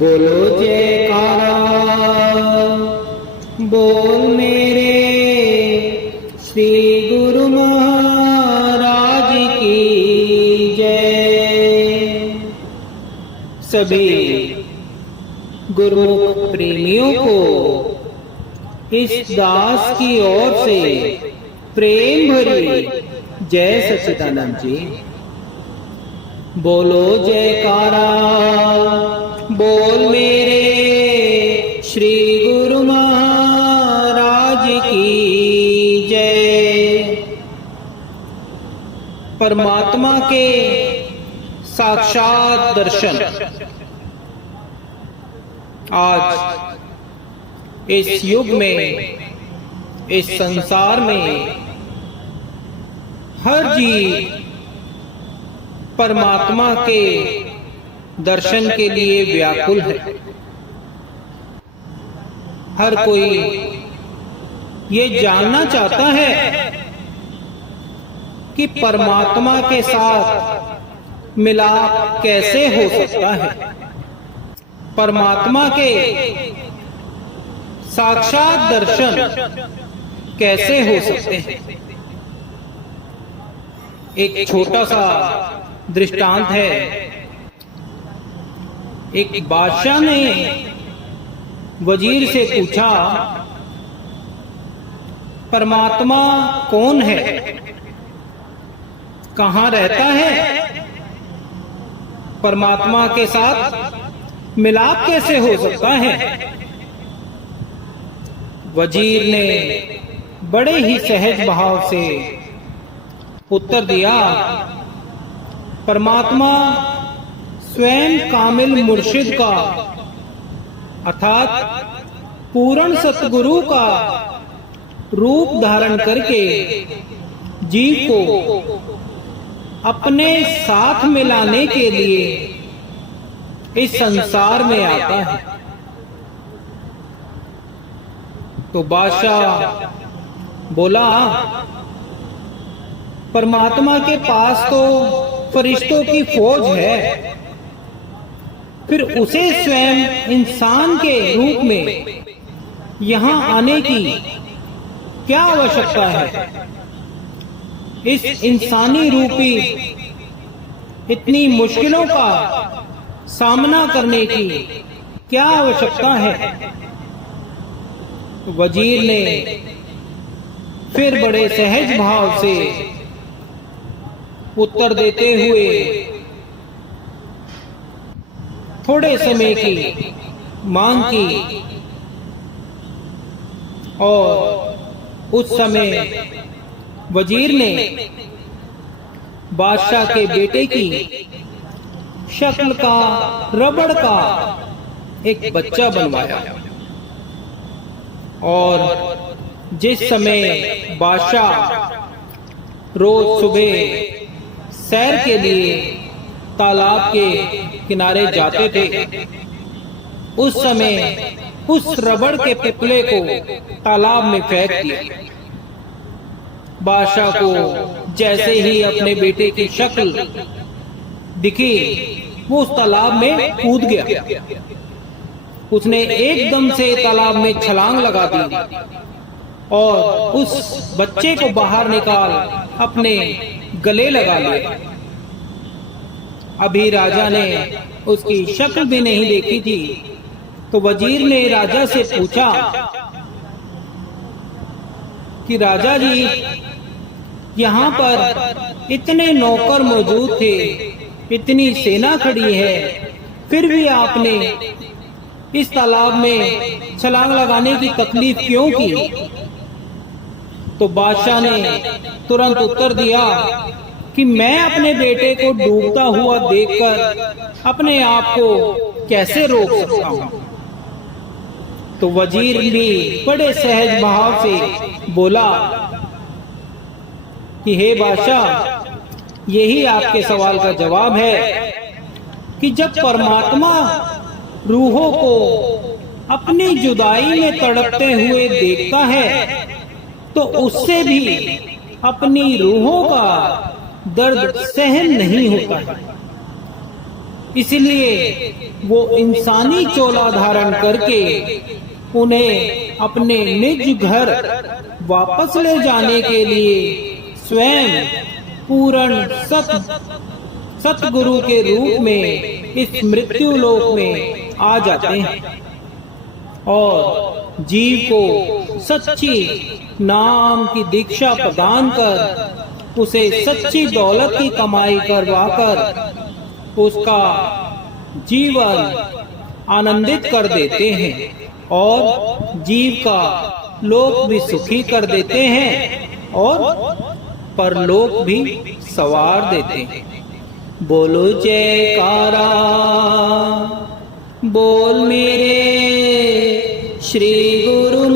बोलो जयकारा बोल मेरे श्री गुरु महाराज की जय। सभी गुरुमुख प्रेमियों को इस दास की ओर से प्रेम भरी जय सच्चिदानंद जी। बोलो जयकारा बोल मेरे श्री गुरु महाराज की जय। परमात्मा के साक्षात दर्शन आज इस युग में, इस संसार में हर जीव परमात्मा के दर्शन के लिए व्याकुल है। हर कोई ये जानना चाहता है कि परमात्मा के साथ मिलाप कैसे हो सकता है, परमात्मा के साक्षात दर्शन कैसे हो सकते हैं। एक छोटा सा दृष्टांत है। एक बादशाह ने वजीर से पूछा, परमात्मा कौन है, कहां रहता है, परमात्मा के साथ मिलाप कैसे हो सकता है। वजीर ने बड़े ही सहज भाव से उत्तर दिया, परमात्मा स्वयं कामिल मुर्शिद का अर्थात पूर्ण सतगुरु का रूप धारण करके जीव को अपने साथ मिलाने के लिए इस संसार में आता है। तो बादशाह बोला, परमात्मा के पास तो फरिश्तों की फौज है, फिर उसे स्वयं इंसान के रूप में यहां आने की क्या आवश्यकता है। इस इंसानी रूपी इतनी मुश्किलों का सामना करने की क्या आवश्यकता है। वजीर ने फिर बड़े सहज भाव से उत्तर देते हुए थोड़े समय की मांग की और उस समय वजीर ने बादशाह के बेटे की शक्ल का रबड़ का एक बच्चा बनवाया। और जिस समय बादशाह रोज सुबह सैर के लिए तालाब के किनारे जाते थे, उस समय उस रबड़ के पिपले को तालाब में फेंक दिया। बादशाह को जैसे ही अपने बेटे की शक्ल दिखी, वो उस तालाब में कूद गया। उसने एकदम से तालाब में छलांग लगा दी और उस बच्चे को बाहर निकाल अपने गले लगा लिया। अभी राजा ने उसकी शक्ल भी नहीं देखी थी, तो वजीर ने राजा से पूछा कि राजा जी, यहाँ पर इतने नौकर मौजूद थे, इतनी सेना खड़ी है, फिर भी आपने इस तालाब में छलांग लगाने की तकलीफ क्यों की। तो बादशाह ने तुरंत उत्तर दिया कि मैं अपने बेटे को डूबता हुआ देखकर अपने आप को कैसे रोक सकता हूं। तो वजीर भी बड़े सहज भाव से बोला कि हे बादशाह, यही आपके सवाल का जवाब है कि जब परमात्मा रूहों को अपनी जुदाई में तड़पते हुए देखता है, तो उससे भी अपनी रूहों का दर्द सहन नहीं होता है। इसलिए वो इंसानी चोला धारण करके उन्हें अपने निज घर वापस ले जाने के लिए स्वयं पूर्ण सतगुरु के रूप में इस मृत्यु लोक में आ जाते हैं और जीव को सच्ची नाम की दीक्षा प्रदान कर उसे सच्ची दौलत की कमाई करवाकर उसका जीवन आनंदित कर देते हैं और जीव का लोक भी सुखी कर देते हैं और परलोक भी सवार देते हैं। बोलो जयकारा, बोल मेरे श्री गुरु